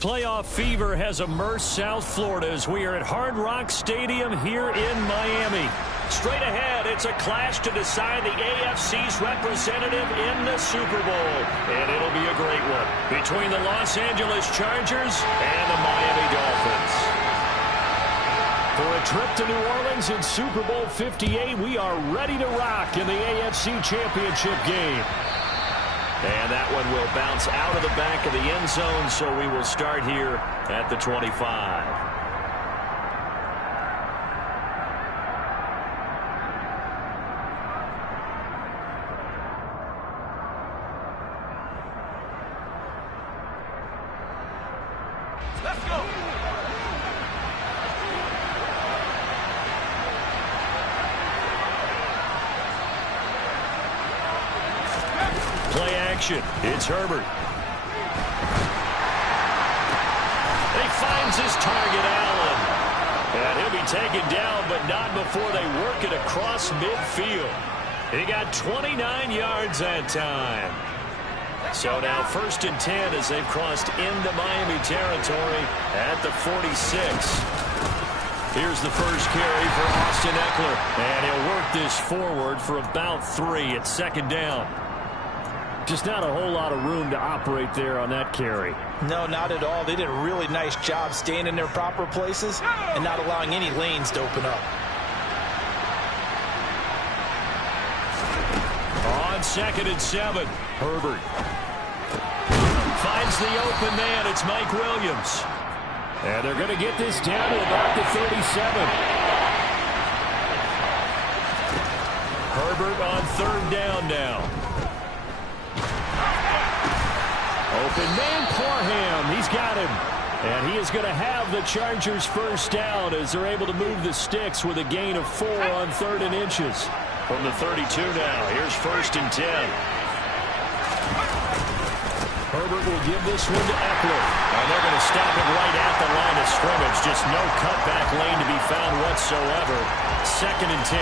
Playoff fever has immersed South Florida as we are at Hard Rock Stadium here in Miami. Straight ahead, it's a clash to decide the AFC's representative in the Super Bowl. And it'll be a great one between the Los Angeles Chargers and the Miami Dolphins. For a trip to New Orleans in Super Bowl 58, we are ready to rock in the AFC Championship game. And that one will bounce out of the back of the end zone, so we will start here at the 25. Let's go! Play action. It's Herbert. He finds his target, Allen. And he'll be taken down, but not before they work it across midfield. He got 29 yards that time. So now 1st and 10 as they've crossed into Miami territory at the 46. Here's the first carry for Austin Eckler. And he'll work this forward for about 3 at 2nd down. Just not a whole lot of room to operate there on that carry. No, not at all. They did a really nice job staying in their proper places and not allowing any lanes to open up. On 2nd and 7, Herbert finds the open man. It's Mike Williams. And they're going to get this down to about the 37. Herbert on 3rd down now. Open man, Parham. He's got him. And he is going to have the Chargers first down as they're able to move the sticks with a gain of 4 on 3rd and inches. From the 32 now, here's 1st and 10. Herbert will give this one to Eckler. And they're going to stop it right at the line of scrimmage. Just no cutback lane to be found whatsoever. 2nd and 10.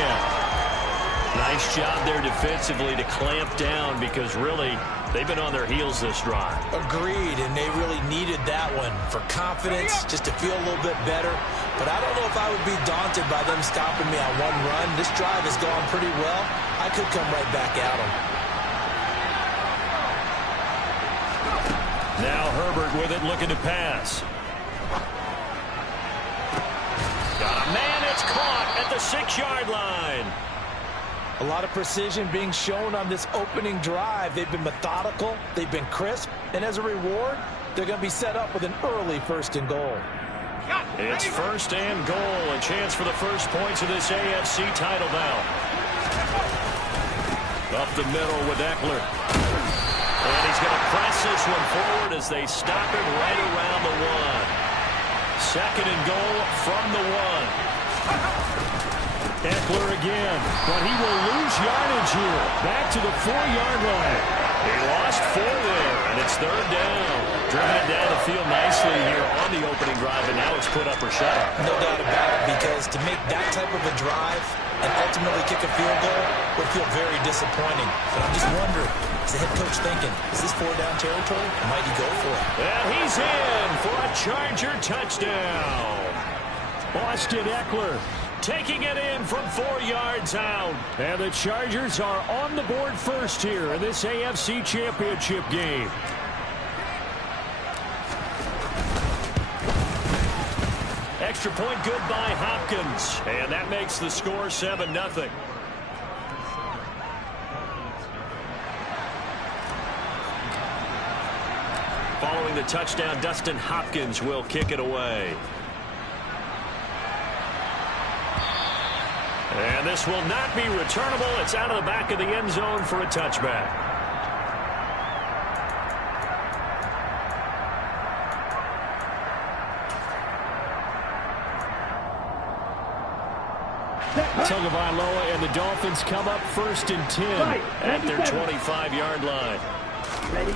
Nice job there defensively to clamp down because really they've been on their heels this drive. Agreed, and they really needed that one for confidence, just to feel a little bit better. But I don't know if I would be daunted by them stopping me on one run. This drive has gone pretty well. I could come right back at them. Now Herbert with it, looking to pass. Got a man, it's caught at the 6-yard line. A lot of precision being shown on this opening drive. They've been methodical, they've been crisp, and as a reward, they're going to be set up with an early 1st and goal. It's 1st and goal, a chance for the first points of this AFC title bout. Up the middle with Eckler. And he's going to press this one forward as they stop it right around the 1. 2nd and goal from the 1. Eckler again, but he will lose yardage here. Back to the 4-yard line. He lost 4 there, and it's 3rd down. Driven it down the field nicely here on the opening drive, and now it's put up or shut up. No doubt about it, because to make that type of a drive and ultimately kick a field goal would feel very disappointing. But I'm just wondering, is the head coach thinking, is this 4-down territory? Might he go for it? And he's in for a Charger touchdown. Austin Eckler taking it in from 4 yards out. And the Chargers are on the board first here in this AFC Championship game. Extra point good by Hopkins. And that makes the score 7-0. Following the touchdown, Dustin Hopkins will kick it away. And this will not be returnable. It's out of the back of the end zone for a touchback. Tagovailoa and the Dolphins come up 1st and 10 at their 25-yard line. Ready?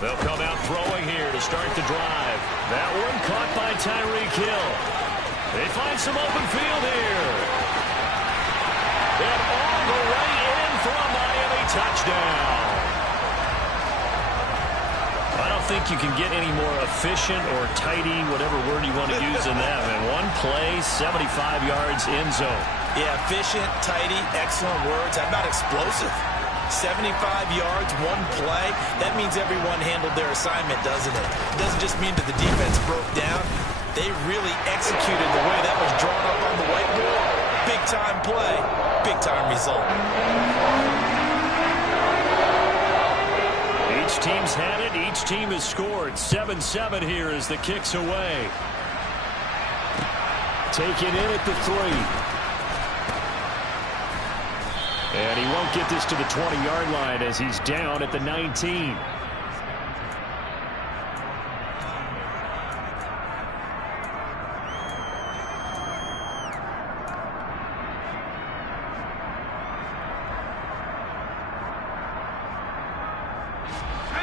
They'll come out throwing here to start the drive. That one caught by Tyreek Hill. They find some open field here. And all the way in for a Miami touchdown. Final think you can get any more efficient or tidy, whatever word you want to use in that. And one play, 75 yards in zone. Yeah, efficient, tidy, excellent words. How about explosive? 75 yards, one play. That means everyone handled their assignment, doesn't it? It doesn't just mean that the defense broke down. They really executed the way that was drawn up on the whiteboard. Big-time play, big-time result. Each team's had it. Each team has scored. 7-7 here as the kick's away. Taken in at the 3. And he won't get this to the 20-yard line as he's down at the 19.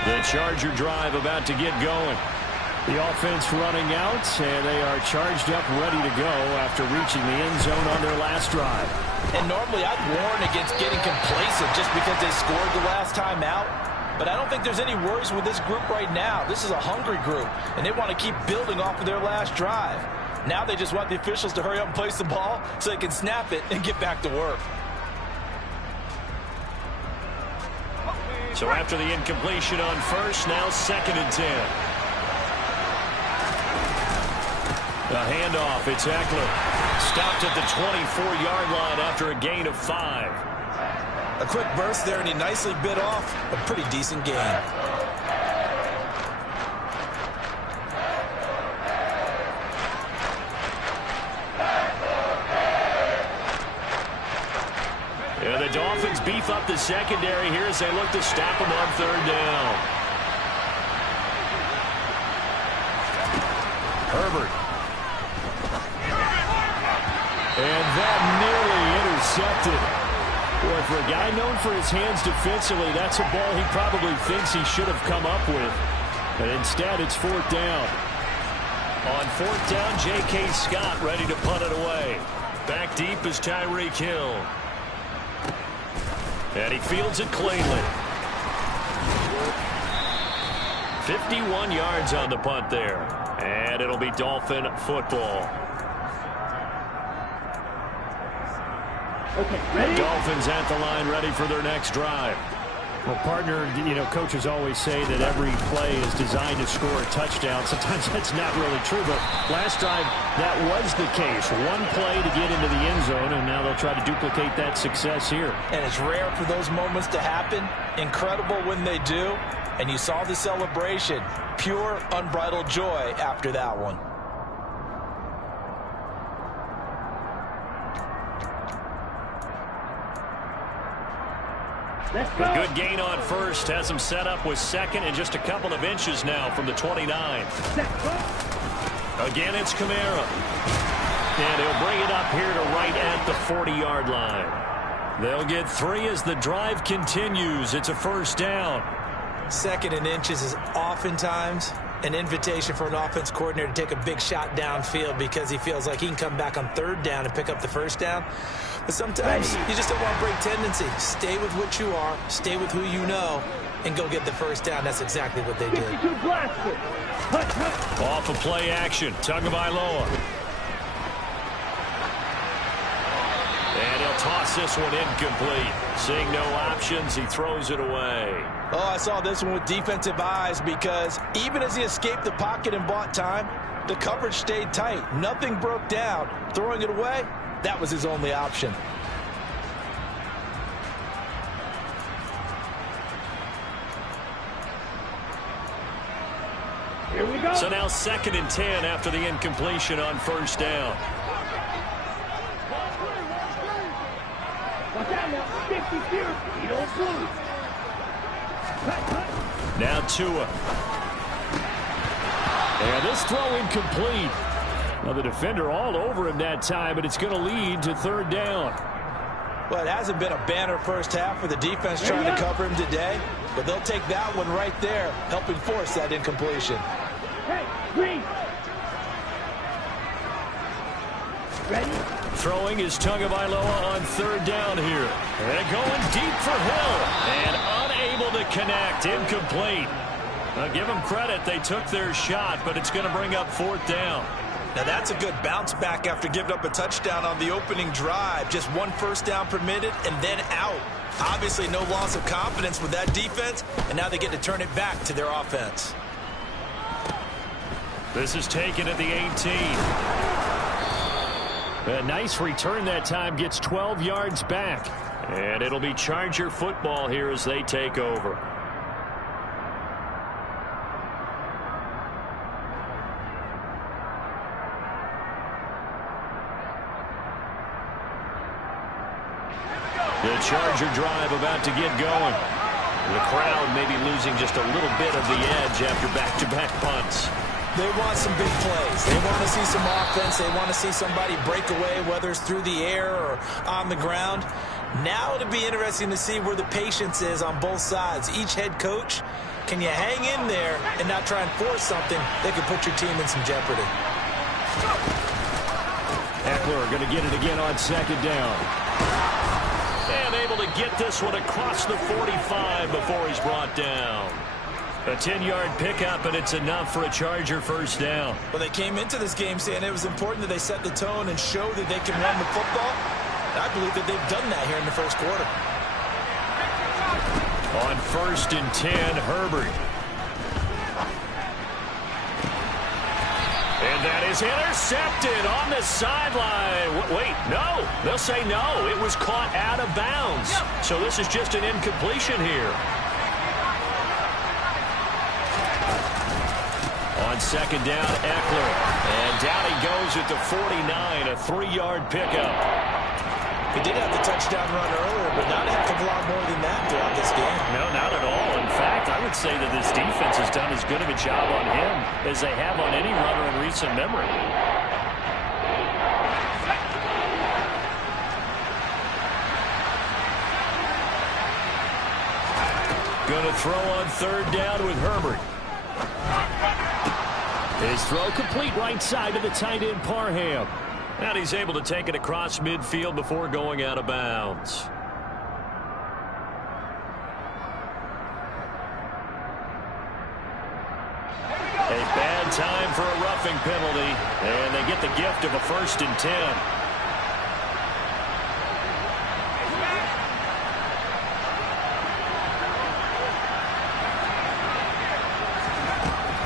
The Charger drive about to get going. The offense running out, and they are charged up, ready to go after reaching the end zone on their last drive. And normally I'd warn against getting complacent just because they scored the last time out. But I don't think there's any worries with this group right now. This is a hungry group, and they want to keep building off of their last drive. Now they just want the officials to hurry up and place the ball so they can snap it and get back to work. So after the incompletion on first, now 2nd and 10. The handoff, it's Eckler. Stopped at the 24-yard line after a gain of 5. A quick burst there, and he nicely bit off a pretty decent gain. And the Dolphins beef up the secondary here as they look to stop them on 3rd down. Herbert. And that nearly intercepted. Boy, for a guy known for his hands defensively, that's a ball he probably thinks he should have come up with. But instead, it's 4th down. On 4th down, J.K. Scott ready to punt it away. Back deep is Tyreek Hill. And he fields it cleanly. 51 yards on the punt there. And it'll be Dolphin football. Okay, ready? Dolphins at the line, ready for their next drive. Well, partner, you know, coaches always say that every play is designed to score a touchdown. Sometimes that's not really true, but last drive, that was the case. One play to get into the end zone, and now they'll try to duplicate that success here. And it's rare for those moments to happen. Incredible when they do. And you saw the celebration. Pure, unbridled joy after that one. A good gain on first has him set up with 2nd and just a couple of inches now from the 29. Again, it's Kamara. And he'll bring it up here to right at the 40-yard line. They'll get 3 as the drive continues. It's a 1st down. 2nd and inches is oftentimes an invitation for an offense coordinator to take a big shot downfield because he feels like he can come back on 3rd down and pick up the 1st down. But sometimes you just don't want to break tendency. Stay with what you are, stay with who you know, and go get the 1st down. That's exactly what they did. Off of play action, Tagovailoa. And he'll toss this one incomplete. Seeing no options, he throws it away. Oh, I saw this one with defensive eyes because even as he escaped the pocket and bought time, the coverage stayed tight. Nothing broke down. Throwing it away, that was his only option. Here we go. So now 2nd and 10 after the incompletion on 1st down. Watch out now. 50 here. You don't lose. Now Tua. And this throw incomplete. Now the defender all over him that time, but it's going to lead to 3rd down. Well, it hasn't been a banner first half for the defense trying to cover him today, but they'll take that one right there, helping force that incompletion. Hey, green. Ready? Throwing is Tagovailoa on 3rd down here. And going deep for Hill. And unable to connect. Incomplete. Give them credit. They took their shot, but it's going to bring up 4th down. Now that's a good bounce back after giving up a touchdown on the opening drive. Just 1 first down permitted and then out. Obviously no loss of confidence with that defense, and now they get to turn it back to their offense. This is taken at the 18. A nice return that time, gets 12 yards back. And it'll be Charger football here as they take over. The Charger drive about to get going. The crowd maybe losing just a little bit of the edge after back-to-back punts. They want some big plays. They want to see some offense. They want to see somebody break away, whether it's through the air or on the ground. Now it'll be interesting to see where the patience is on both sides. Each head coach, can you hang in there and not try and force something that could put your team in some jeopardy? Eckler going to get it again on 2nd down. And able to get this one across the 45 before he's brought down. A 10-yard pickup, and it's enough for a Charger first down. Well, they came into this game saying it was important that they set the tone and show that they can run the football. I believe that they've done that here in the first quarter. On 1st and 10, Herbert. And that is intercepted on the sideline. Wait, no. They'll say no. It was caught out of bounds. So this is just an incompletion here. On 2nd down, Eckler. And down he goes at the 49, a 3-yard pickup. He did have the touchdown run earlier, but not a heck of a lot more than that throughout this game. No, not at all. In fact, I would say that this defense has done as good of a job on him as they have on any runner in recent memory. Going to throw on 3rd down with Herbert. His throw complete right side to the tight end Parham. And he's able to take it across midfield before going out of bounds. A bad time for a roughing penalty, and they get the gift of a 1st and 10.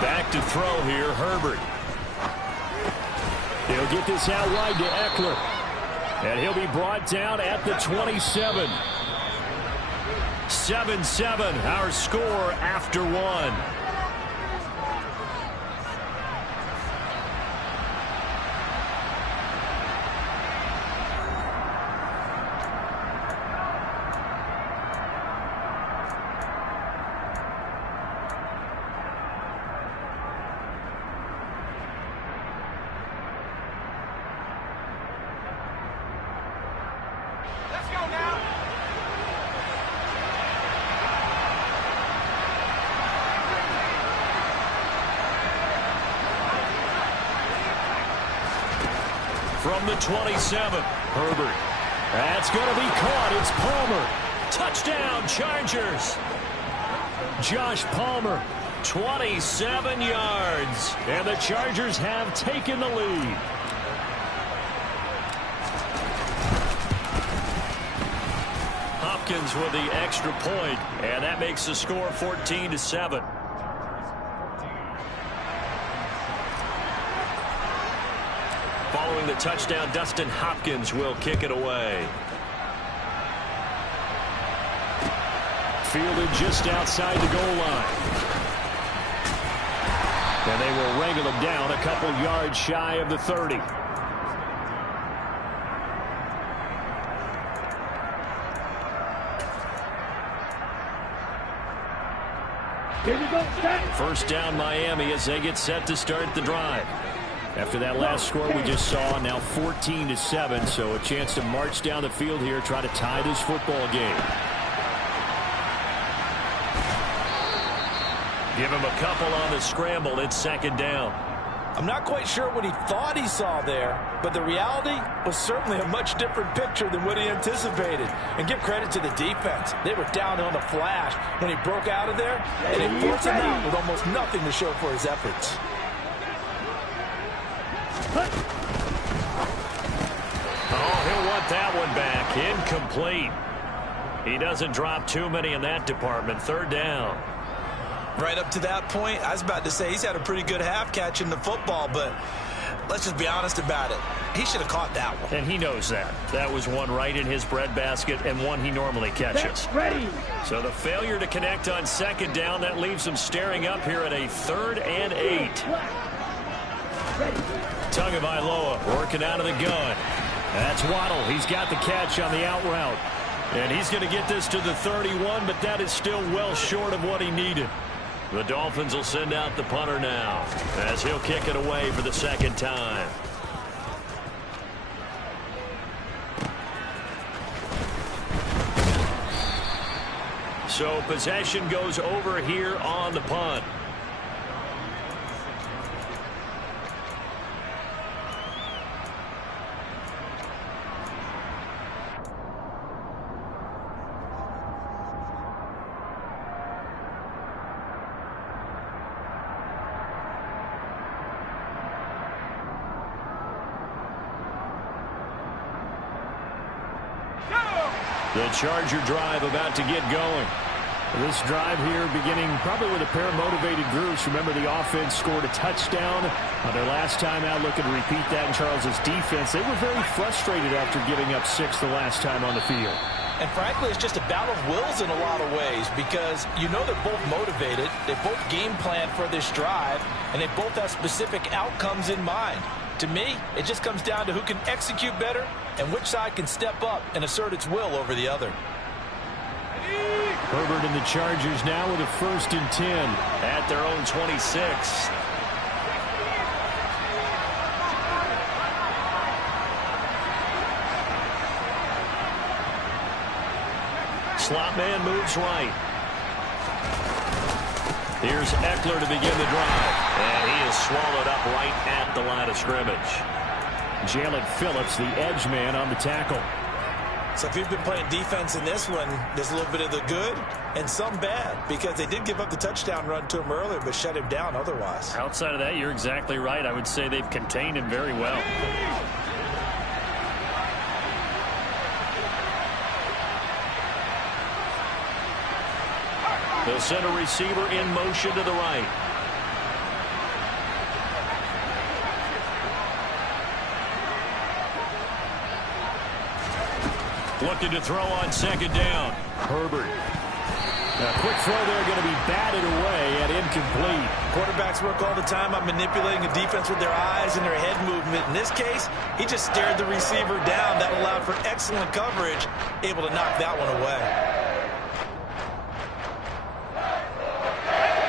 Back to throw here, Herbert. He'll get this out wide to Eckler. And he'll be brought down at the 27. 7-7, our score after 1. From the 27, Herbert. That's going to be caught. It's Palmer. Touchdown, Chargers. Josh Palmer. 27 yards. And the Chargers have taken the lead. Hopkins with the extra point, and that makes the score 14-7. Following the touchdown, Dustin Hopkins will kick it away. Fielded just outside the goal line. And they will wrangle him down a couple yards shy of the 30. Here we go, set. First down, Miami, as they get set to start the drive. After that last score we just saw, now 14-7, so a chance to march down the field here, try to tie this football game. Give him a couple on the scramble. It's 2nd down. I'm not quite sure what he thought he saw there, but the reality was certainly a much different picture than what he anticipated. And give credit to the defense. They were down on the flash when he broke out of there, and it forced him out with almost nothing to show for his efforts. Oh, he'll want that one back. Incomplete. He doesn't drop too many in that department. Third down. Right up to that point, I was about to say he's had a pretty good half catching the football, but let's just be honest about it. He should have caught that one. And he knows that. That was one right in his breadbasket and one he normally catches. Ready. So the failure to connect on second down, that leaves him staring up here at a 3rd and 8. Tagovailoa working out of the gun. That's Waddle. He's got the catch on the out route. And he's going to get this to the 31, but that is still well short of what he needed. The Dolphins will send out the punter now as he'll kick it away for the second time. So possession goes over here on the punt. The Charger drive about to get going. This drive here beginning probably with a pair of motivated groups. Remember, the offense scored a touchdown on their last time out, looking to repeat that in Charles's defense. They were very frustrated after giving up 6 the last time on the field. And frankly, it's just a battle of wills in a lot of ways because you know they're both motivated, they both game plan for this drive, and they both have specific outcomes in mind. To me, it just comes down to who can execute better and which side can step up and assert its will over the other. Herbert and the Chargers now with a 1st and 10 at their own 26. Slot man moves right. Here's Eckler to begin the drive. And he is swallowed up right at the line of scrimmage. Jalen Phillips, the edge man, on the tackle. So if you've been playing defense in this one, there's a little bit of the good and some bad because they did give up the touchdown run to him earlier but shut him down otherwise. Outside of that, you're exactly right. I would say they've contained him very well. They'll send a receiver in motion to the right. Looking to throw on second down. Herbert. A quick throw there, going to be batted away and incomplete. Quarterbacks work all the time on manipulating a defense with their eyes and their head movement. In this case, he just stared the receiver down. That allowed for excellent coverage, able to knock that one away.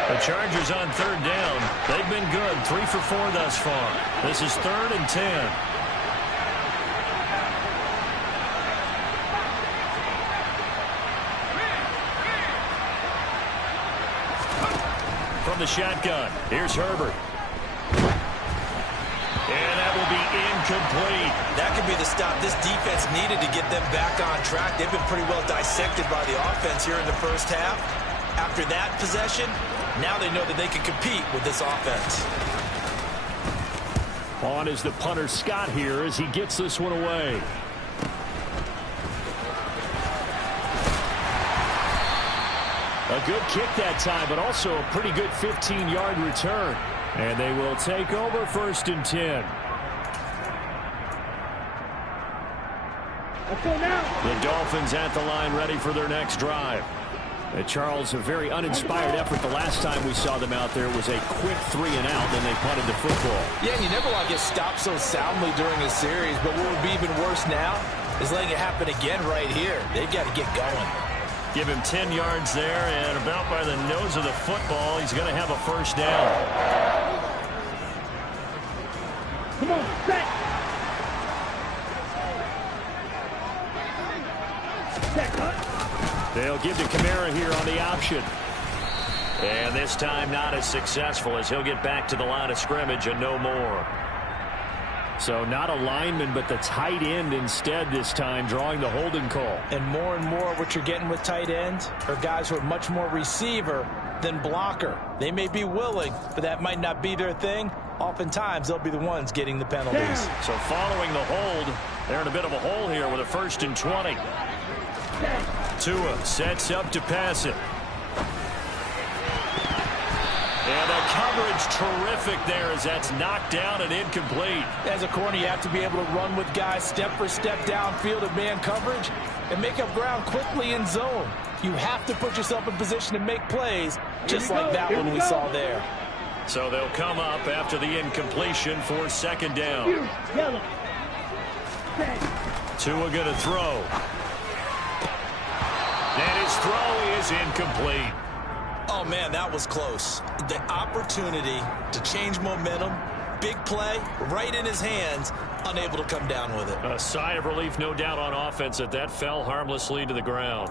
The Chargers on third down. They've been good. 3 for 4 thus far. This is 3rd and 10. From the shotgun, here's Herbert. And that will be incomplete. That could be the stop this defense needed to get them back on track. They've been pretty well dissected by the offense here in the first half. After that possession, now they know that they can compete with this offense. On is the punter Scott here as he gets this one away. A good kick that time, but also a pretty good 15-yard return. And they will take over 1st and 10. Let's go now. The Dolphins at the line ready for their next drive. Charles, a very uninspired effort the last time we saw them out there. It was a quick 3 and out, then they punted the football. Yeah, and you never want to get stopped so soundly during a series, but what would be even worse now is letting it happen again right here. They've got to get going. Give him 10 yards there, and about by the nose of the football, he's going to have a first down. Come on, set. Set, cut. They'll give to Kamara here on the option. And this time not as successful, as he'll get back to the line of scrimmage and no more. So not a lineman, but the tight end instead this time, drawing the holding call. And more what you're getting with tight ends are guys who are much more receiver than blocker. They may be willing, but that might not be their thing. Oftentimes, they'll be the ones getting the penalties. So following the hold, they're in a bit of a hole here with a 1st and 20. Tua sets up to pass it. And the coverage terrific there as that's knocked down and incomplete. As a corner, you have to be able to run with guys step for step downfield in man coverage and make up ground quickly in zone. You have to put yourself in position to make plays, just like that one we saw there. So they'll come up after the incompletion for 2nd down. Tua going to throw. And his throw is incomplete. Oh, man, that was close. The opportunity to change momentum, big play, right in his hands, unable to come down with it. A sigh of relief, no doubt, on offense that fell harmlessly to the ground.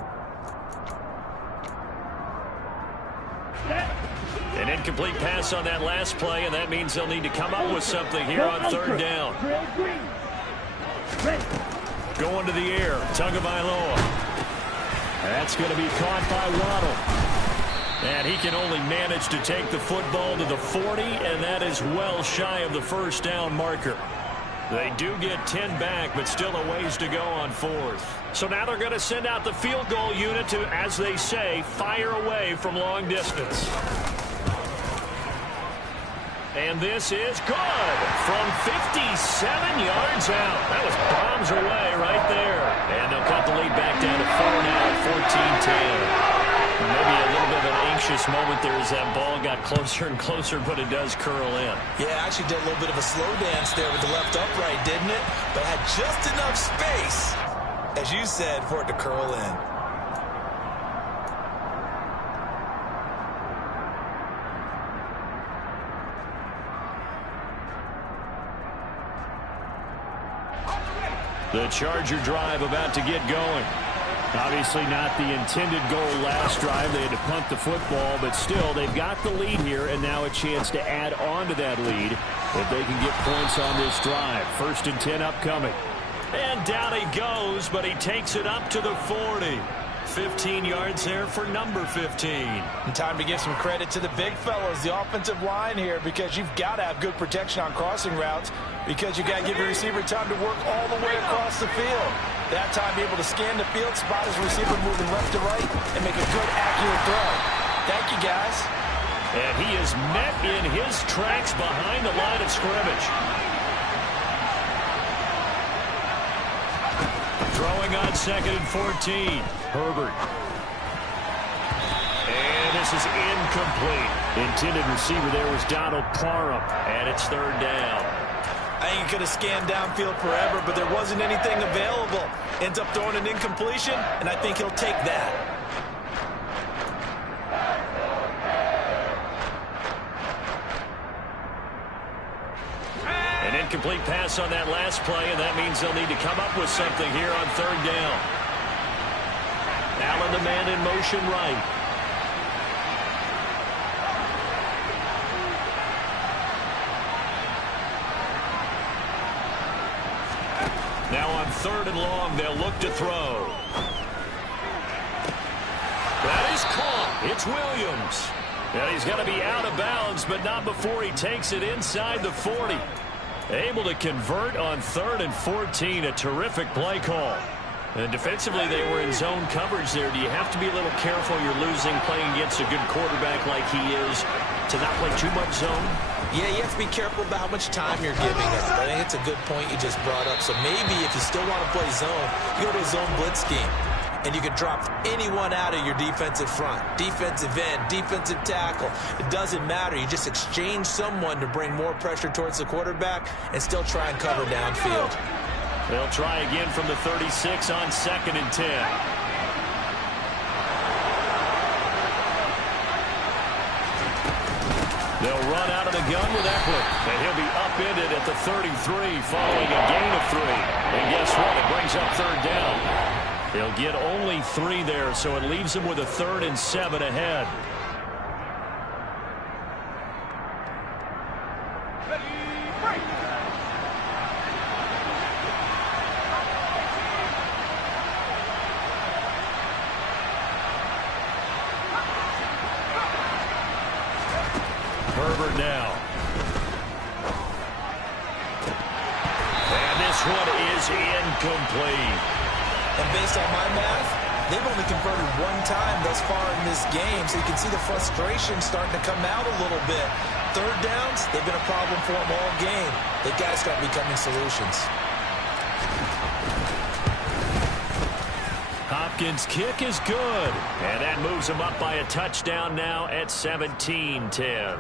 An incomplete pass on that last play, and that means they'll need to come up with something here on 3rd down. Going to the air, Tagovailoa. That's going to be caught by Waddle. And he can only manage to take the football to the 40, and that is well shy of the 1st down marker. They do get 10 back, but still a ways to go on 4th. So now they're going to send out the field goal unit to, as they say, fire away from long distance. And this is good from 57 yards out. That was bombs away right there. And they'll cut the lead back down to 4 now at 14-10. Maybe a little bit of an anxious moment there as that ball got closer and closer, but it does curl in. Yeah, actually did a little bit of a slow dance there with the left upright, didn't it? But had just enough space, as you said, for it to curl in. The Charger drive about to get going. Obviously not the intended goal last drive. They had to punt the football, but still they've got the lead here, and now a chance to add on to that lead if they can get points on this drive. 1st and 10 upcoming. And down he goes, but he takes it up to the 40. 15 yards there for number 15. And time to give some credit to the big fellows, the offensive line here, because you've got to have good protection on crossing routes, because you've got to give your receiver time to work all the way across the field. That time, be able to scan the field, spot his receiver moving left to right, and make a good, accurate throw. Thank you, guys. And he is met in his tracks behind the line of scrimmage. Throwing on 2nd and 14. Herbert. And this is incomplete. The intended receiver there was Donald Parham. And it's 3rd down. I ain't going to scan downfield forever, but there wasn't anything available. Ends up throwing an incompletion, and I think he'll take that. An incomplete pass on that last play, and that means they'll need to come up with something here on 3rd down. Allen, the man in motion right. Now on 3rd and long, they'll look to throw. That is caught. It's Williams. And he's going to be out of bounds, but not before he takes it inside the 40. Able to convert on 3rd and 14. A terrific play call. And defensively, they were in zone coverage there. Do you have to be a little careful? You're losing playing against a good quarterback like he is to not play too much zone? Yeah, you have to be careful about how much time you're giving up. I think it's a good point you just brought up. So maybe if you still want to play zone, you go to a zone blitz scheme. And you can drop anyone out of your defensive front. Defensive end, defensive tackle. It doesn't matter. You just exchange someone to bring more pressure towards the quarterback and still try and cover downfield. They'll try again from the 36 on 2nd and 10. They'll run out of the gun with Eckler. And he'll be upended at the 33 following a gain of 3. And guess what? It brings up 3rd down. He'll get only 3 there, so it leaves him with a 3rd and 7 ahead. down. And this one is incomplete. And based on my math, they've only converted one time thus far in this game, so you can see the frustration starting to come out a little bit. Third downs, they've been a problem for them all game. They've got to start becoming solutions. Hopkins' kick is good. And that moves them up by a touchdown now at 17-10.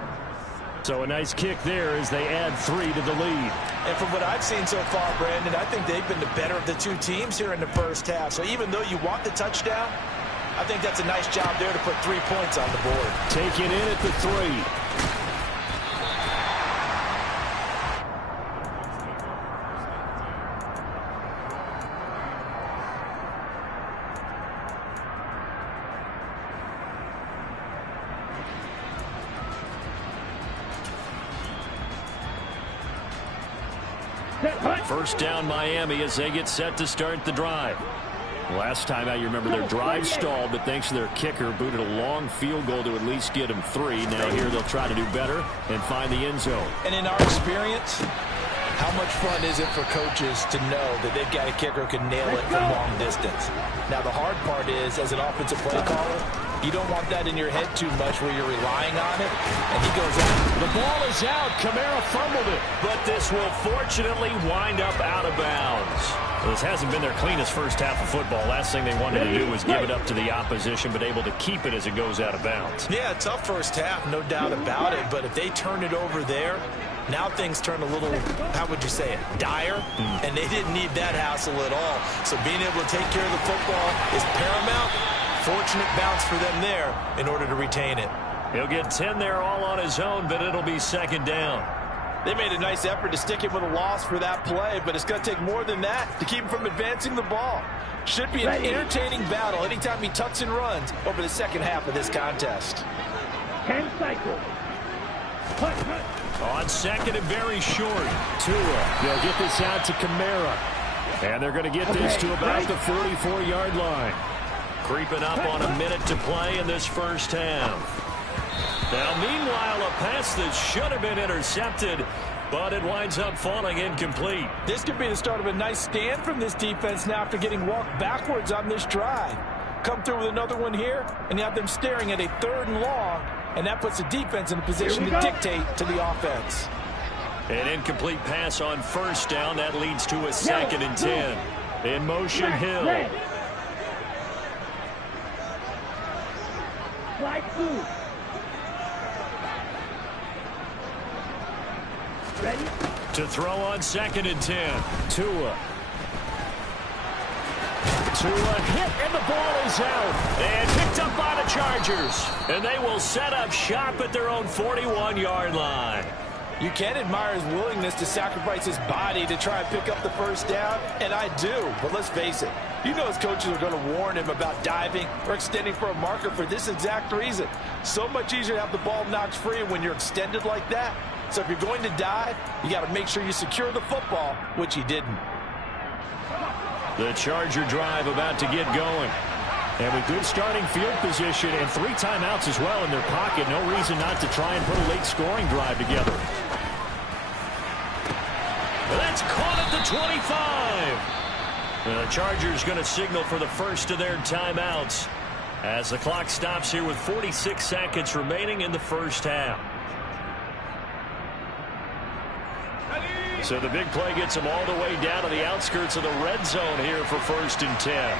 So a nice kick there as they add 3 to the lead. And from what I've seen so far, Brandon, I think they've been the better of the two teams here in the first half. So even though you want the touchdown, I think that's a nice job there to put 3 points on the board. Taking in at the 3. First down Miami as they get set to start the drive. Last time out, you remember their drive stalled, but thanks to their kicker, booted a long field goal to at least get them 3. Now here they'll try to do better and find the end zone. And in our experience, how much fun is it for coaches to know that they've got a kicker who can nail it from long distance? Now the hard part is, as an offensive play caller, you don't want that in your head too much where you're relying on it. And he goes out. The ball is out. Kamara fumbled it. But this will fortunately wind up out of bounds. Well, this hasn't been their cleanest first half of football. Last thing they wanted to do was give it up to the opposition, but able to keep it as it goes out of bounds. Yeah, tough first half, no doubt about it. But if they turn it over there, now things turn a little, how would you say it, dire? And they didn't need that hassle at all. So being able to take care of the football is paramount. Fortunate bounce for them there in order to retain it. He'll get 10 there all on his own, but it'll be second down. They made a nice effort to stick him with a loss for that play, but it's going to take more than that to keep him from advancing the ball. Should be an entertaining battle anytime he tucks and runs over the second half of this contest. 10 cycles. On second and very short. Tua, they'll get this out to Kamara. And they're going to get this to about the 44-yard line. Creeping up on a minute to play in this first half. Now, meanwhile, a pass that should have been intercepted, but it winds up falling incomplete. This could be the start of a nice stand from this defense now after getting walked backwards on this drive. Come through with another one here, and you have them staring at a 3rd and long, and that puts the defense in a position to dictate to the offense. An incomplete pass on first down. That leads to a 2nd and 10. In motion, Hill. Slide 2. Ready? To throw on 2nd and 10. Tua hit, and the ball is out. And picked up by the Chargers. And they will set up shop at their own 41-yard line. You can admire his willingness to sacrifice his body to try and pick up the first down, and I do. But let's face it, you know his coaches are going to warn him about diving or extending for a marker for this exact reason. So much easier to have the ball knocked free when you're extended like that. So if you're going to dive, you got to make sure you secure the football, which he didn't. The Charger drive about to get going. And with good starting field position and 3 timeouts as well in their pocket, no reason not to try and put a late scoring drive together. That's caught at the 25. The Chargers going to signal for the first of their timeouts as the clock stops here with 46 seconds remaining in the first half. So the big play gets them all the way down to the outskirts of the red zone here for 1st and 10.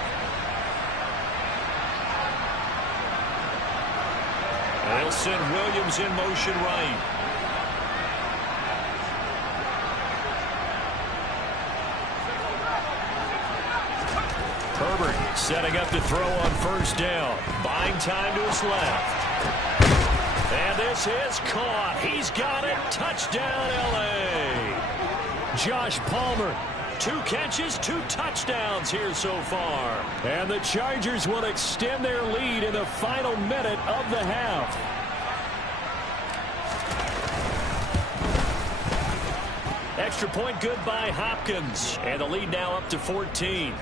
And they'll send Williams in motion right. Herbert setting up to throw on first down. Buying time to his left. And this is caught. He's got it. Touchdown, L.A. Josh Palmer, 2 catches, 2 touchdowns here so far. And the Chargers will extend their lead in the final minute of the half. Extra point good by Hopkins. And the lead now up to 14.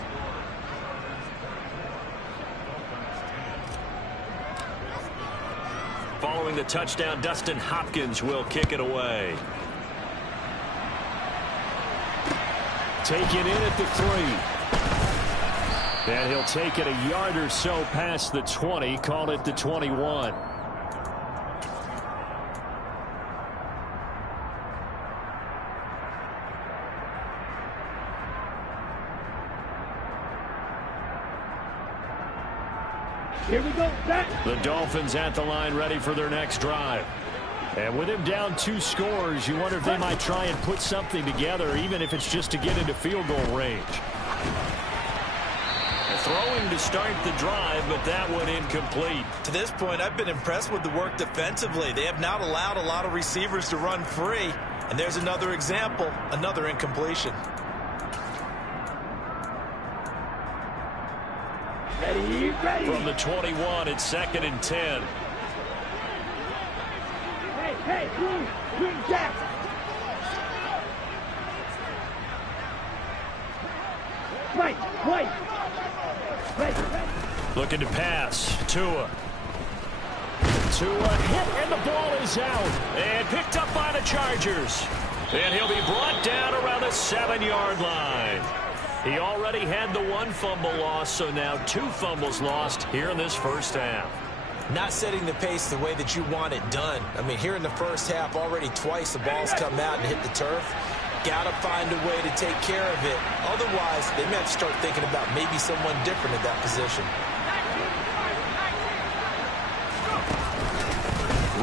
Following the touchdown, Dustin Hopkins will kick it away. Taken in at the 3. And he'll take it a yard or so past the 20, call it the 21. Here we go, set. The Dolphins at the line ready for their next drive. And with him down 2 scores, you wonder if they might try and put something together, even if it's just to get into field goal range. Throwing to start the drive, but that one incomplete. To this point, I've been impressed with the work defensively. They have not allowed a lot of receivers to run free. And there's another example, another incompletion. Ready, ready. From the 21, it's 2nd and 10. Hey, green jack. Right. Ready. Looking to pass. Tua hit, and the ball is out. And picked up by the Chargers. And he'll be brought down around the 7-yard line. He already had the 1 fumble loss, so now 2 fumbles lost here in this first half. Not setting the pace the way that you want it done. I mean, here in the first half, already twice the ball's come out and hit the turf. Got to find a way to take care of it. Otherwise, they may have to start thinking about maybe someone different at that position.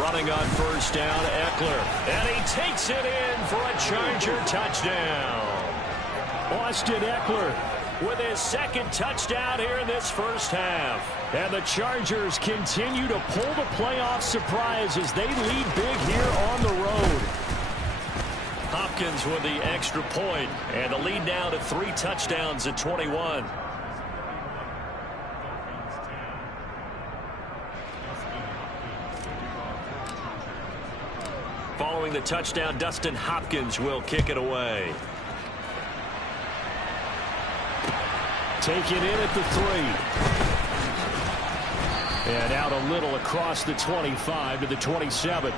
Running on first down, Eckler. And he takes it in for a Charger touchdown. Austin Eckler with his 2nd touchdown here in this first half. And the Chargers continue to pull the playoff surprise as they lead big here on the road. Hopkins with the extra point, and the lead now to 3 touchdowns at 21. Following the touchdown, Dustin Hopkins will kick it away. Taken in at the 3. And out a little across the 25 to the 27.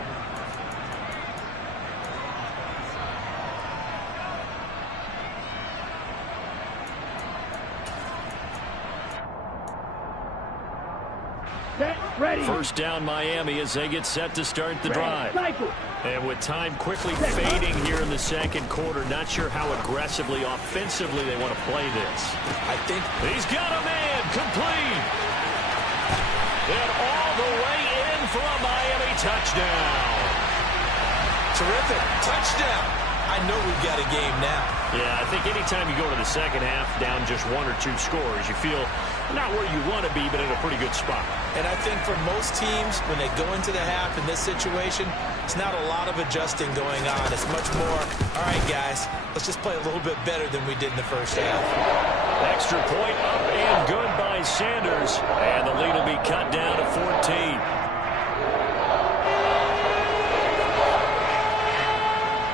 Set, ready. First down Miami as they get set to start the drive. And with time quickly fading here in the second quarter, not sure how aggressively, offensively they want to play this. I think he's got a man complete. And all the way in for a Miami touchdown. Terrific. Touchdown. I know we've got a game now. Yeah, I think anytime you go to the second half down just 1 or 2 scores, you feel not where you want to be, but in a pretty good spot. And I think for most teams, when they go into the half in this situation, it's not a lot of adjusting going on. It's much more, all right, guys, let's just play a little bit better than we did in the first half. Extra point up and good by Sanders. And the lead will be cut down to 14.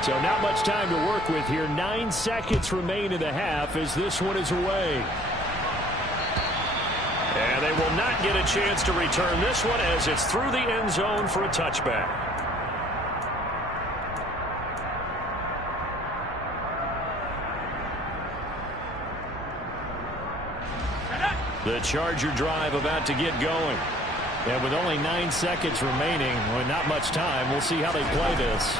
So not much time to work with here. 9 seconds remain in the half as this one is away. And they will not get a chance to return this one as it's through the end zone for a touchback. The Charger drive about to get going. And with only 9 seconds remaining, well, not much time, we'll see how they play this.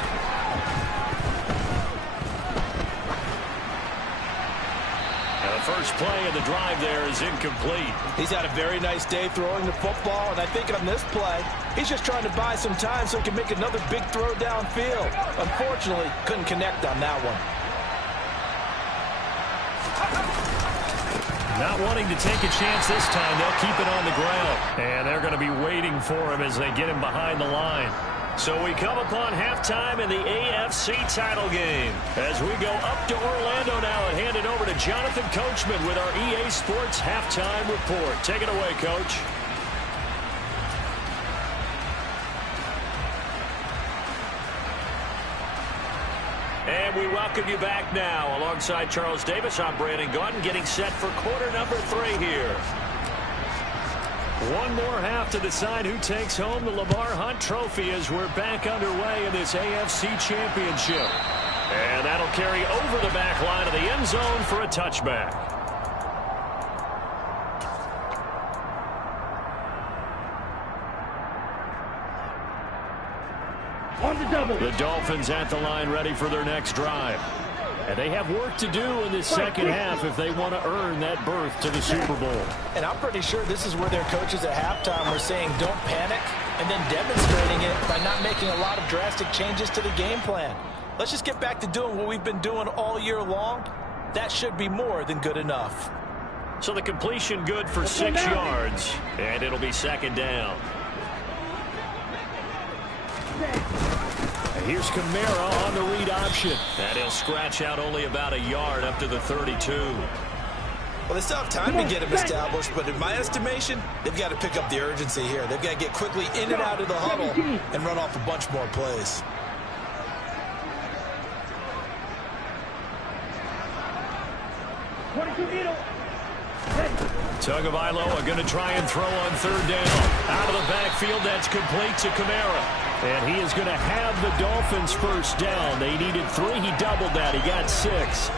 First play of the drive there is incomplete. He's had a very nice day throwing the football, and I think on this play, he's just trying to buy some time so he can make another big throw downfield. Unfortunately, couldn't connect on that one. Not wanting to take a chance this time, they'll keep it on the ground. And they're going to be waiting for him as they get him behind the line. So we come upon halftime in the AFC title game as we go up to Orlando now and hand it over to Jonathan Coachman with our EA Sports halftime report. Take it away, Coach. And we welcome you back now. Alongside Charles Davis, I'm Brandon Gaudin, getting set for quarter number 3 here. One more half to decide who takes home the Lamar Hunt Trophy as we're back underway in this AFC Championship. And that'll carry over the back line of the end zone for a touchback. On the double. The Dolphins at the line ready for their next drive. And they have work to do in this second half if they want to earn that berth to the Super Bowl. And I'm pretty sure this is where their coaches at halftime were saying don't panic, and then demonstrating it by not making a lot of drastic changes to the game plan. Let's just get back to doing what we've been doing all year long. That should be more than good enough. So the completion good for 6 yards, and it'll be second down. And here's Kamara on the read option. And he'll scratch out only about a yard up to the 32. Well, they still have time to get him established, but in my estimation, they've got to pick up the urgency here. They've got to get quickly in and out of the huddle and run off a bunch more plays. Tagovailoa going to try and throw on third down. Out of the backfield, that's complete to Kamara. And he is going to have the Dolphins first down. They needed 3. He doubled that. He got 6.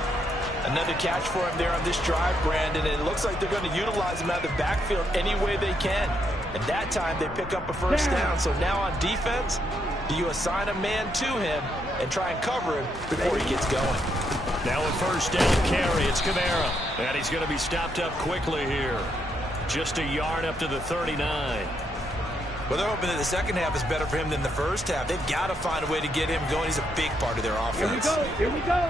Another catch for him there on this drive, Brandon. And it looks like they're going to utilize him out of the backfield any way they can. And that time they pick up a first down. So now on defense, do you assign a man to him and try and cover him before he gets going? Now a first down carry. It's Kamara. And he's going to be stopped up quickly here. Just a yard up to the 39. Well, they're hoping that the second half is better for him than the first half. They've got to find a way to get him going. He's a big part of their offense. Here we go.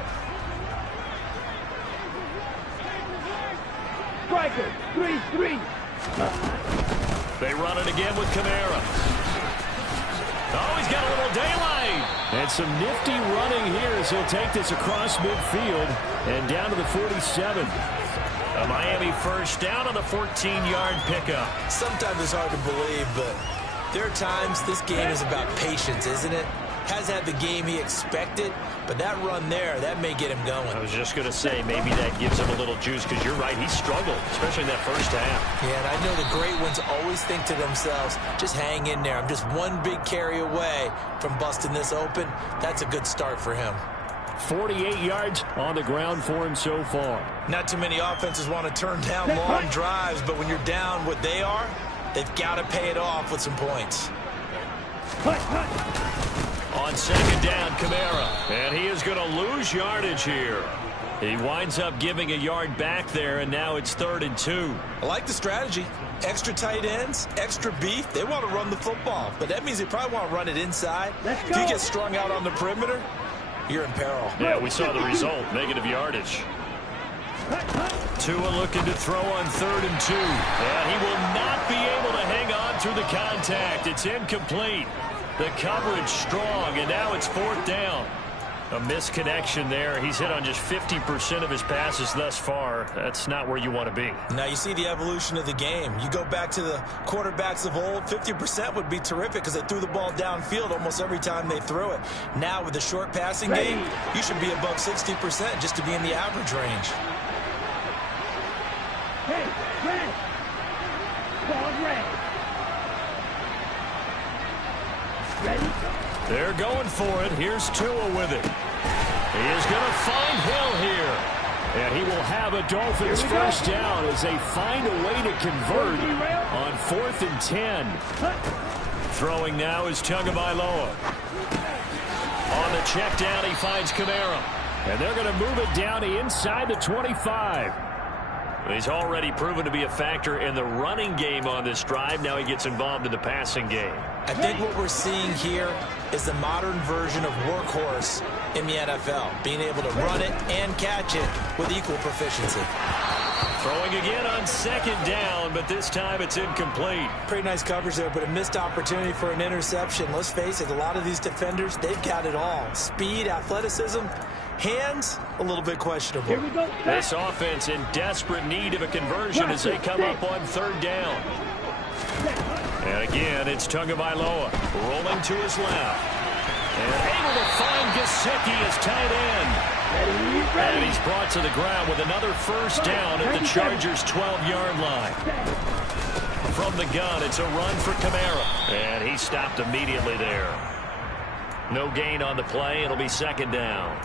Striker, 3-3. They run it again with Kamara. Oh, he's got a little daylight. And some nifty running here as he'll take this across midfield and down to the 47. A Miami first down on the 14-yard pickup. Sometimes it's hard to believe, but there are times this game is about patience, isn't it? Has had the game he expected, but that run there, that may get him going. I was just going to say, maybe that gives him a little juice, because you're right, he struggled, especially in that first half. Yeah, and I know the great ones always think to themselves, just hang in there. I'm just one big carry away from busting this open. That's a good start for him. 48 yards on the ground for him so far. Not too many offenses want to turn down long drives, but when you're down what they are, they've got to pay it off with some points. On second down, Kamara. And he is going to lose yardage here. He winds up giving a yard back there, and now it's 3rd and 2. I like the strategy. Extra tight ends, extra beef. They want to run the football, but that means they probably want to run it inside. If you get strung out on the perimeter, you're in peril. Yeah, we saw the result, negative yardage. Tua looking to throw on 3rd and 2. And he will not be able to hang on through the contact. It's incomplete. The coverage strong, and now it's 4th down. A misconnection there. He's hit on just 50% of his passes thus far. That's not where you want to be. Now you see the evolution of the game. You go back to the quarterbacks of old, 50% would be terrific because they threw the ball downfield almost every time they threw it. Now with the short passing game, you should be above 60% just to be in the average range. Hey, red. Ball red. Ready? They're going for it. Here's Tua with it. He is going to find Hill here. And he will have a Dolphins first down as they find a way to convert on 4th and 10. Throwing now is Tagovailoa. On the check down, he finds Kamara. And they're going to move it down to inside the 25. He's already proven to be a factor in the running game on this drive. Now he gets involved in the passing game. I think what we're seeing here is the modern version of workhorse in the NFL, being able to run it and catch it with equal proficiency. Throwing again on 2nd down, but this time it's incomplete. Pretty nice coverage there, but a missed opportunity for an interception. Let's face it, a lot of these defenders, they've got it all. Speed, athleticism, hands, a little bit questionable. Here we go. This offense in desperate need of a conversion as they come up on 3rd down. And again, it's Tagovailoa rolling to his left. And able to find Gesicki as tight end. And he's brought to the ground with another first down at the Chargers' 12-yard line. from the gun. It's a run for Kamara. And he stopped immediately there. No gain on the play. It'll be second down.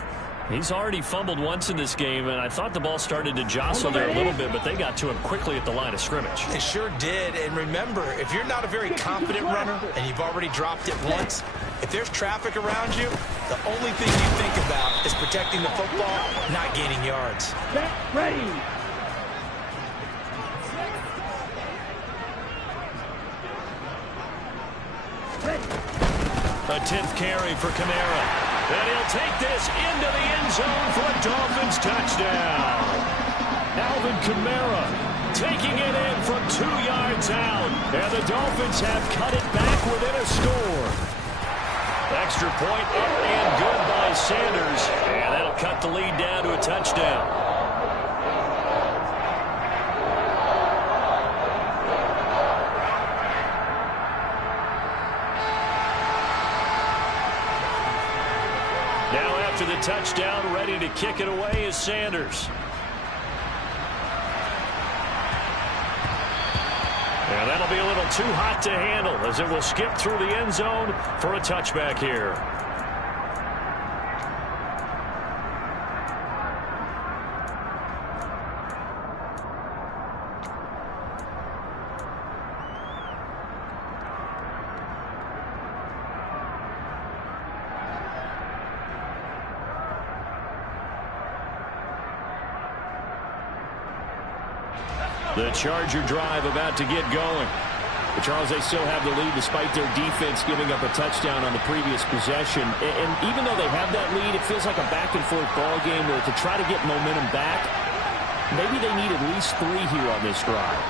He's already fumbled once in this game, and I thought the ball started to jostle there a little bit, but they got to him quickly at the line of scrimmage. They sure did. And remember, if you're not a very confident runner and you've already dropped it once, if there's traffic around you, the only thing you think about is protecting the football, not gaining yards. Get ready. A 10th carry for Kamara. And he'll take this into the end zone for a Dolphins touchdown. Alvin Kamara taking it in from 2 yards out. And the Dolphins have cut it back within a score. Extra point up and good by Sanders. And that'll cut the lead down to a touchdown. To the touchdown, ready to kick it away is Sanders. And that'll be a little too hot to handle as it will skip through the end zone for a touchback here. The Charger drive about to get going. But Charles, they still have the lead despite their defense giving up a touchdown on the previous possession. And even though they have that lead, it feels like a back-and-forth ball game where to try to get momentum back, maybe they need at least 3 here on this drive.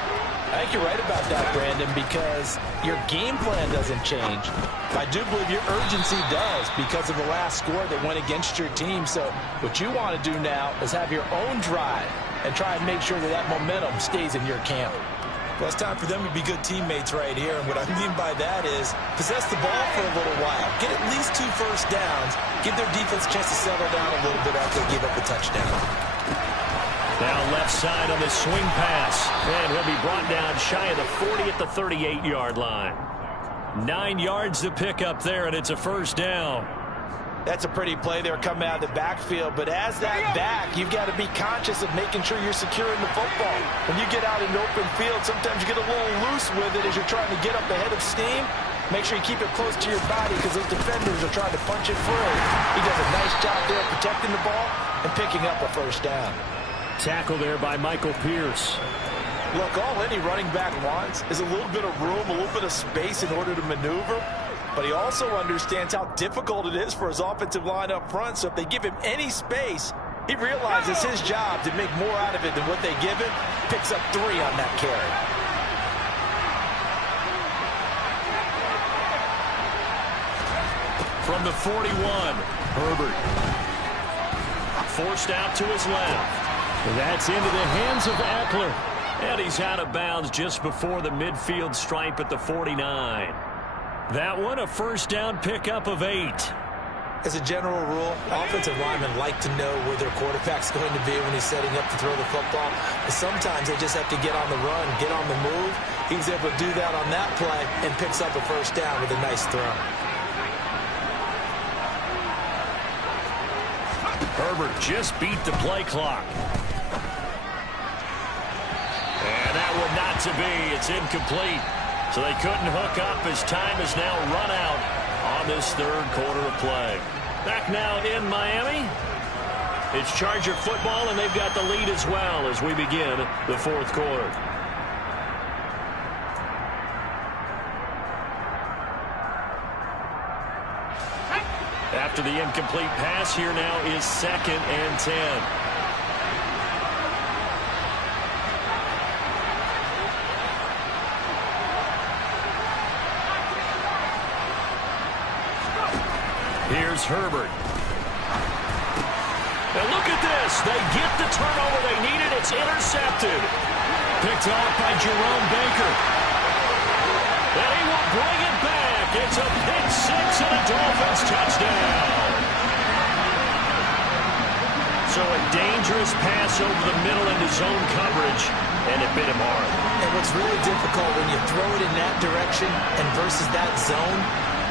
I think you're right about that, Brandon, because your game plan doesn't change. I do believe your urgency does because of the last score that went against your team. So what you want to do now is have your own drive and try and make sure that that momentum stays in your camp. Well, it's time for them to be good teammates right here. And what I mean by that is possess the ball for a little while. Get at least 2 first downs. Give their defense a chance to settle down a little bit after they give up a touchdown. Now left side on the swing pass. And he'll be brought down shy of the 40 at the 38-yard line. 9 yards to pick up there, and it's a first down. That's a pretty play there coming out of the backfield. But as that back, you've got to be conscious of making sure you're securing the football. When you get out in the open field, sometimes you get a little loose with it as you're trying to get up ahead of steam. Make sure you keep it close to your body because those defenders are trying to punch it through. He does a nice job there protecting the ball and picking up a first down. Tackle there by Michael Pierce. Look, all any running back wants is a little bit of room, a little bit of space in order to maneuver. But he also understands how difficult it is for his offensive line up front. So if they give him any space, he realizes his job to make more out of it than what they give him. Picks up 3 on that carry. From the 41, Herbert. Forced out to his left. And that's into the hands of Eckler. And he's out of bounds just before the midfield stripe at the 49. That one, a first down pickup of 8. As a general rule, offensive linemen like to know where their quarterback's going to be when he's setting up to throw the football. But sometimes they just have to get on the run, get on the move. He was able to do that on that play and picks up a first down with a nice throw. Herbert just beat the play clock. And that one not to be. It's incomplete. So they couldn't hook up as time has now run out on this third quarter of play. Back now in Miami. It's Charger football, and they've got the lead as well as we begin the fourth quarter. After the incomplete pass, here now is 2nd and 10. Here's Herbert. And look at this. They get the turnover they needed. It's intercepted. Picked off by Jerome Baker. And he will bring it back. It's a pick 6 and a Dolphins touchdown. So So a dangerous pass over the middle into zone coverage, and it bit him hard. And what's really difficult when you throw it in that direction and versus that zone,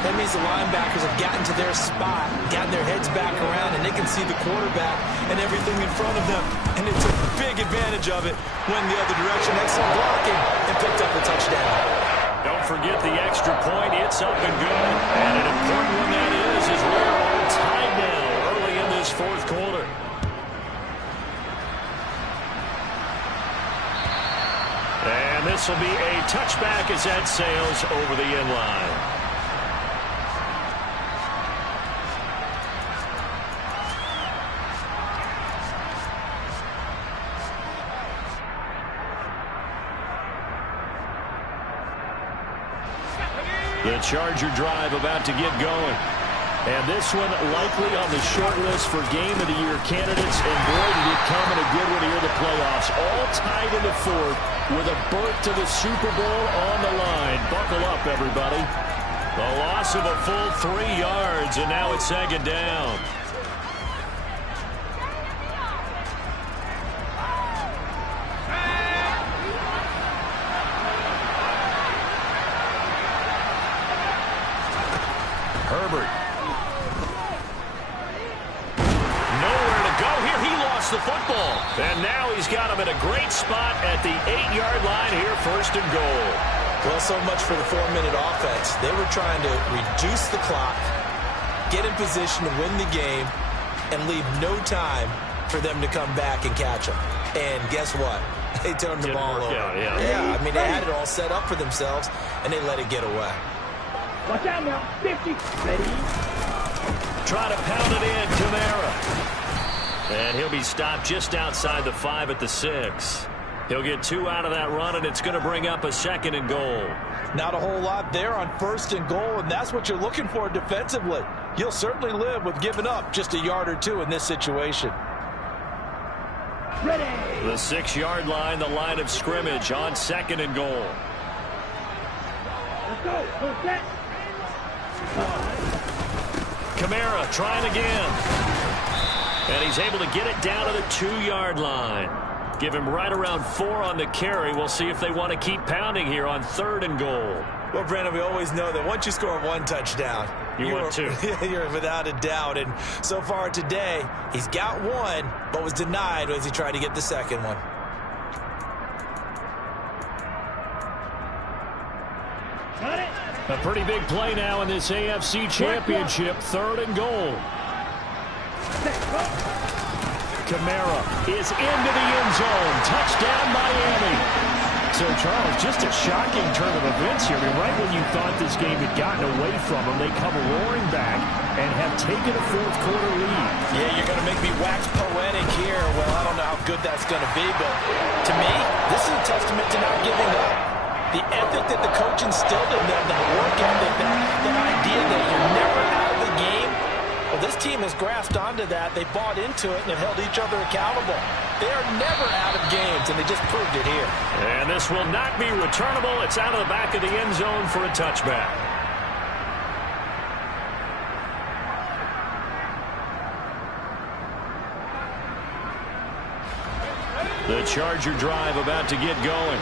that means the linebackers have gotten to their spot, gotten their heads back around, and they can see the quarterback and everything in front of them. And they took big advantage of it, went the other direction, excellent blocking, and picked up a touchdown. Don't forget the extra point. It's up and good. And an important one that is we're all tied now early in this fourth quarter. And this will be a touchback as that sails over the end line. The Charger drive about to get going. And this one likely on the short list for Game of the Year candidates. And boy, did it come in a good one here in the playoffs. All tied in the fourth with a berth to the Super Bowl on the line. Buckle up, everybody. The loss of a full 3 yards, and now it's second down. Herbert. Nowhere to go here. He lost the football. And now he's got him in a great spot at the 8-yard line here, first and goal. Well, so much for the 4-minute offense. They were trying to reduce the clock, get in position to win the game, and leave no time for them to come back and catch them. And guess what? They turned the ball over. Yeah, I mean, they had it all set up for themselves, and they let it get away. Watch out now. 50. Ready. Trying to pound it in, Kamara. And he'll be stopped just outside the 5 at the 6. He'll get 2 out of that run, and it's going to bring up a second and goal. Not a whole lot there on first and goal, and that's what you're looking for defensively. You'll certainly live with giving up just a yard or 2 in this situation. Ready. The 6-yard line, the line of scrimmage on second and goal. Let's go. Go set. Kamara trying again. And he's able to get it down to the 2-yard line. Give him right around 4 on the carry. We'll see if they want to keep pounding here on third and goal. Well, Brandon, we always know that once you score 1 touchdown, you're 2. You're without a doubt. And so far today, he's got 1, but was denied as he tried to get the second one. Got it. A pretty big play now in this AFC Championship. Third and goal. Kamara is into the end zone. Touchdown, Miami. So, Charles, just a shocking turn of events here. I mean, right when you thought this game had gotten away from them, they come roaring back and have taken a fourth quarter lead. Yeah, you're going to make me wax poetic here. Well, I don't know how good that's going to be, but to me, this is a testament to not giving up. The ethic that the coach instilled in them, that work ethic, that idea that you're never out of the game. Well, this team has grasped onto that. They bought into it and have held each other accountable. They are never out of games, and they just proved it here. And this will not be returnable. It's out of the back of the end zone for a touchback. The Charger drive about to get going.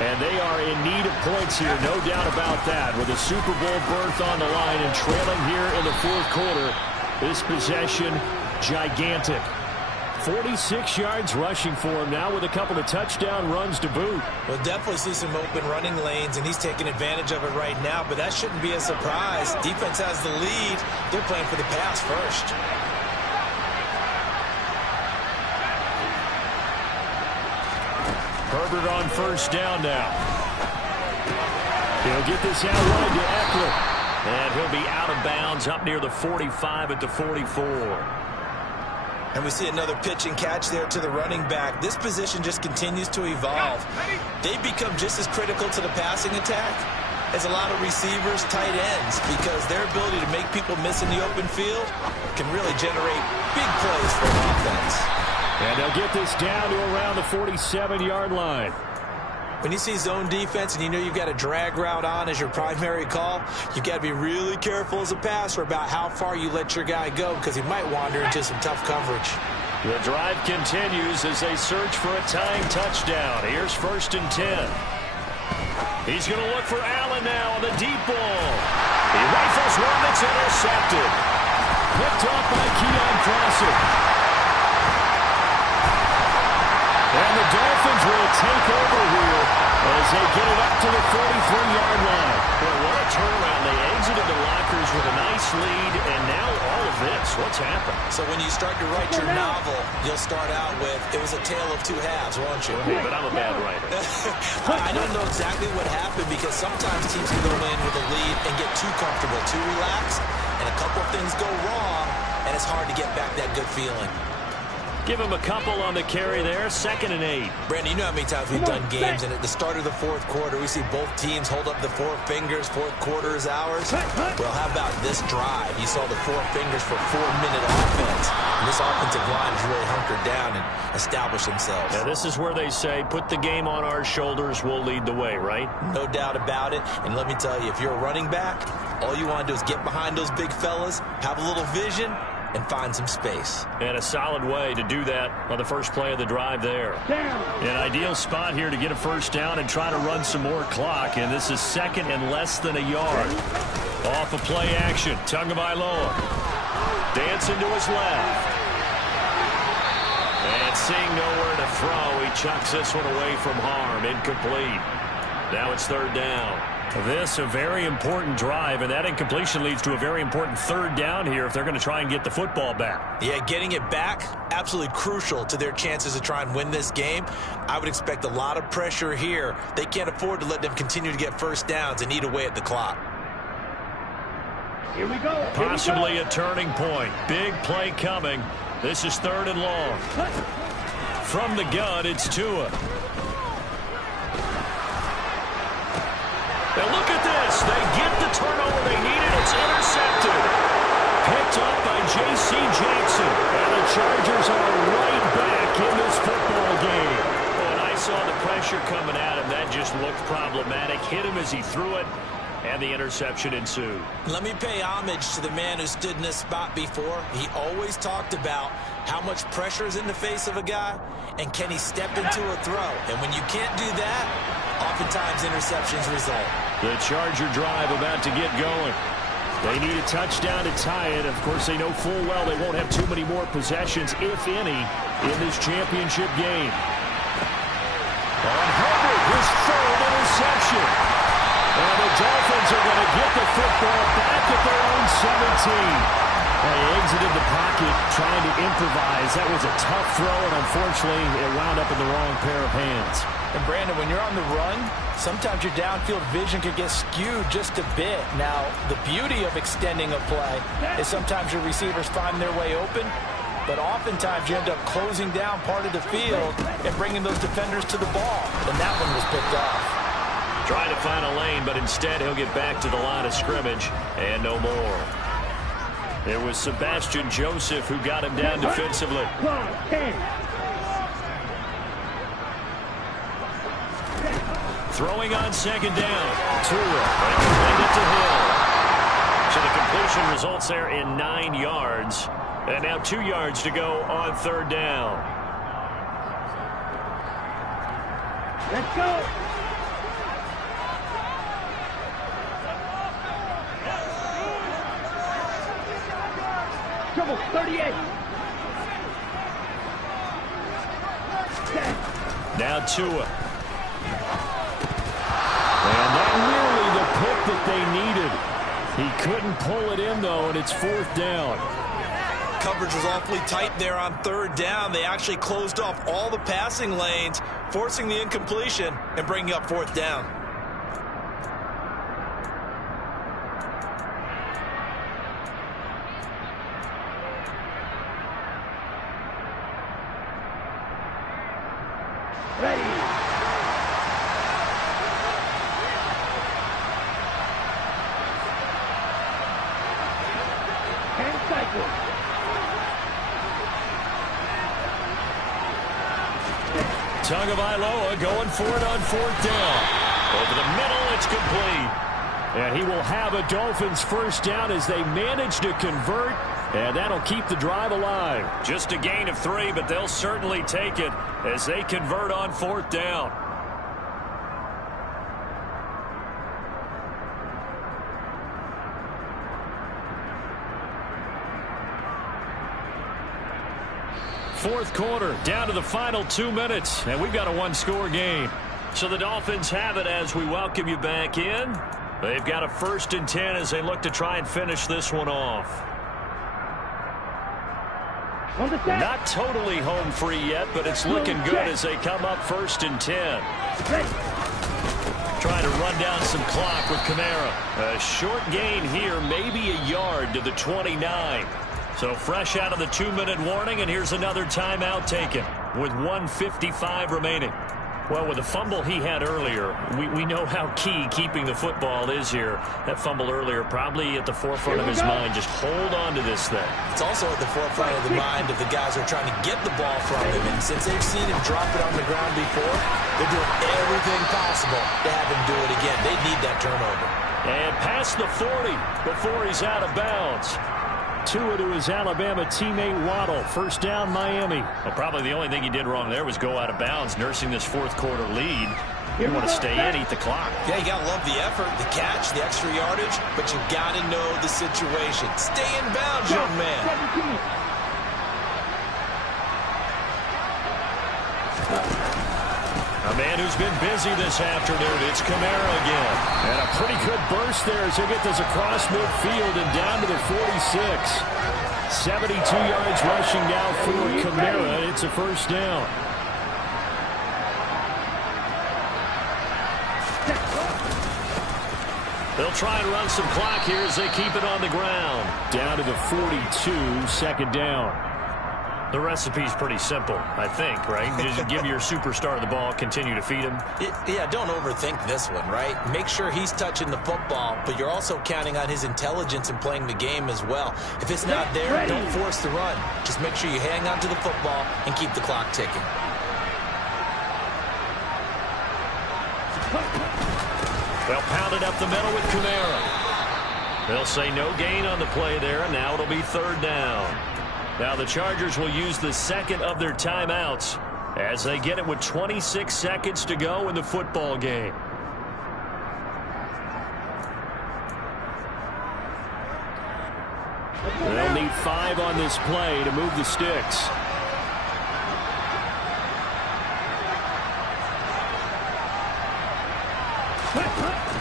And they are in need of points here, no doubt about that. With a Super Bowl berth on the line and trailing here in the fourth quarter, this possession, gigantic. 46 yards rushing for him now with a couple of touchdown runs to boot. We'll definitely see some open running lanes, and he's taking advantage of it right now, but that shouldn't be a surprise. Defense has the lead. They're playing for the pass first. Herbert on first down now. He'll get this out wide to Eckler. And he'll be out of bounds up near the 45 at the 44. And we see another pitch and catch there to the running back. This position just continues to evolve. They become just as critical to the passing attack as a lot of receivers, tight ends, because their ability to make people miss in the open field can really generate big plays for an offense. And they'll get this down to around the 47-yard line. When you see zone defense and you know you've got a drag route on as your primary call, you've got to be really careful as a passer about how far you let your guy go, because he might wander into some tough coverage. The drive continues as they search for a tying touchdown. Here's 1st and 10. He's going to look for Allen now on the deep ball. He rifles one that's intercepted. Picked off by Keon Crossen. And the Dolphins will take over here as they get it up to the 43-yard line. Boy, what a turnaround. They exited the lockers with a nice lead, and now all of this. What's happened? So when you start to write your novel, you'll start out with, it was a tale of two halves, won't you? Hey, but I'm a bad writer. I don't know exactly what happened because sometimes teams can go in with a lead and get too comfortable, too relaxed, and a couple of things go wrong, and it's hard to get back that good feeling. Give him a couple on the carry there. 2nd and 8. Brandon, you know how many times we've done games, and at the start of the fourth quarter, we see both teams hold up the four fingers. Fourth quarter is ours. Well, how about this drive? You saw the four fingers for 4-minute offense. And this offensive line has really hunkered down and established themselves. Yeah, this is where they say, put the game on our shoulders, we'll lead the way, right? No doubt about it. And let me tell you, if you're a running back, all you want to do is get behind those big fellas, have a little vision, and find some space. And a solid way to do that on the first play of the drive there. An ideal spot here to get a first down and try to run some more clock. And this is 2nd and less than a yard. Off of play action. Tagovailoa dancing to his left. And seeing nowhere to throw, he chucks this one away from harm. Incomplete. Now it's 3rd down. This a very important drive, and that incompletion leads to a very important 3rd down here if they're going to try and get the football back. Yeah, getting it back, absolutely crucial to their chances to try and win this game. I would expect a lot of pressure here. They can't afford to let them continue to get first downs and eat away at the clock. Here we go. Possibly a turning point. Big play coming. This is 3rd and long. From the gun, it's Tua. And look at this. They get the turnover they needed. It's intercepted. Picked up by J.C. Jackson. And the Chargers are right back in this football game. When I saw the pressure coming at him, that just looked problematic. Hit him as he threw it, and the interception ensued. Let me pay homage to the man who stood in this spot before. He always talked about how much pressure is in the face of a guy, and can he step into a throw. And when you can't do that, oftentimes interceptions result. The Charger drive about to get going. They need a touchdown to tie it. Of course, they know full well they won't have too many more possessions, if any, in this championship game. On Herbert, his 3rd interception. And the Dolphins are going to get the football back at their own 17. They exited the pocket trying to improvise. That was a tough throw, and unfortunately, it wound up in the wrong pair of hands. And Brandon, when you're on the run, sometimes your downfield vision could get skewed just a bit. Now, the beauty of extending a play is sometimes your receivers find their way open, but oftentimes you end up closing down part of the field and bringing those defenders to the ball. And that one was picked off. Trying to find a lane, but instead he'll get back to the line of scrimmage and no more. It was Sebastian Joseph who got him down defensively. Throwing on 2nd down. Tua, and it to Hill. So the completion results there in 9 yards. And now 2 yards to go on 3rd down. Let's go. Trouble, 38. Now Tua. And not nearly the pick that they needed. He couldn't pull it in, though, and it's 4th down. Coverage was awfully tight there on 3rd down. They actually closed off all the passing lanes, forcing the incompletion and bringing up 4th down. Ready. And cycle. Tagovailoa going for it on 4th down. Over the middle, it's complete. And he will have a Dolphins first down as they manage to convert And that'll keep the drive alive. Just a gain of 3, but they'll certainly take it as they convert on 4th down. Fourth quarter, down to the final 2 minutes, and we've got a one-score game. So the Dolphins have it as we welcome you back in. They've got a 1st and 10 as they look to try and finish this one off. Not totally home free yet, but it's looking good as they come up 1st and 10. Trying to run down some clock with Kamara. A short gain here, maybe a yard to the 29. So fresh out of the 2-minute warning, and here's another timeout taken with 1:55 remaining. Well, with the fumble he had earlier, we know how key keeping the football is here. That fumble earlier probably at the forefront of his mind. Just hold on to this thing. It's also at the forefront of the mind of the guys who are trying to get the ball from him. And since they've seen him drop it on the ground before, they're doing everything possible to have him do it again. They need that turnover. And past the 40 before he's out of bounds. Tua to his Alabama teammate Waddle. 1st down, Miami. Well, probably the only thing he did wrong there was go out of bounds, nursing this 4th quarter lead. You want to stay in, eat the clock. Yeah, you got to love the effort, the catch, the extra yardage, but you got to know the situation. Stay in bounds, young man. A man who's been busy this afternoon. It's Kamara again. And a pretty good burst there as he'll get this across midfield and down to the 46. 72 yards rushing now for Kamara. It's a 1st down. They'll try and run some clock here as they keep it on the ground. Down to the 42, 2nd down. The recipe's pretty simple, I think, right? Just give your superstar the ball, continue to feed him. Yeah, don't overthink this one, right? Make sure he's touching the football, but you're also counting on his intelligence in playing the game as well. If it's not there, don't force the run. Just make sure you hang on to the football and keep the clock ticking. They'll pound it up the middle with Kamara. They'll say no gain on the play there, and now it'll be 3rd down. Now the Chargers will use the 2nd of their timeouts as they get it with 26 seconds to go in the football game. They'll need 5 on this play to move the sticks.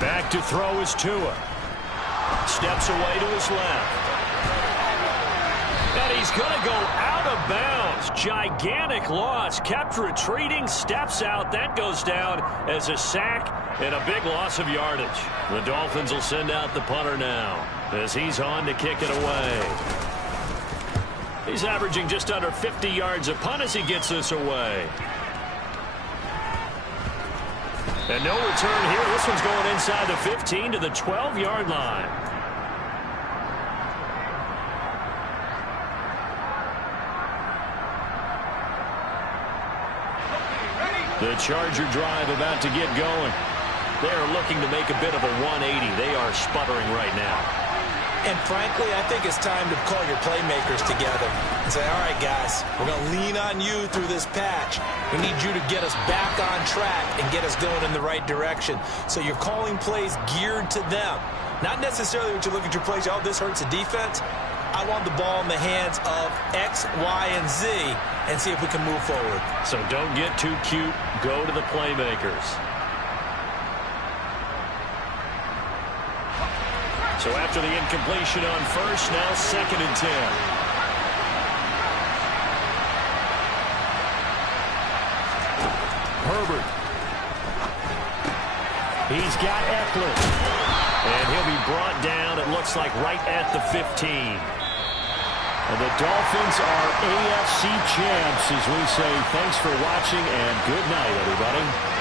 Back to throw is Tua. Steps away to his left. And he's going to go out of bounds. Gigantic loss. Kept retreating. Steps out. That goes down as a sack and a big loss of yardage. The Dolphins will send out the punter now as he's on to kick it away. He's averaging just under 50 yards a punt as he gets this away. And no return here. This one's going inside the 15 to the 12-yard line. The Charger drive about to get going. They're looking to make a bit of a 180. They are sputtering right now. And frankly, I think it's time to call your playmakers together and say, all right, guys, we're going to lean on you through this patch. We need you to get us back on track and get us going in the right direction. So you're calling plays geared to them. Not necessarily when you look at your plays, oh, this hurts the defense. I want the ball in the hands of X, Y, and Z and see if we can move forward. So don't get too cute. Go to the playmakers. So after the incompletion on 1st, now 2nd and 10. Herbert. He's got Eckler. And he'll be brought down, it looks like, right at the 15. And the Dolphins are AFC champs as we say thanks for watching and good night, everybody.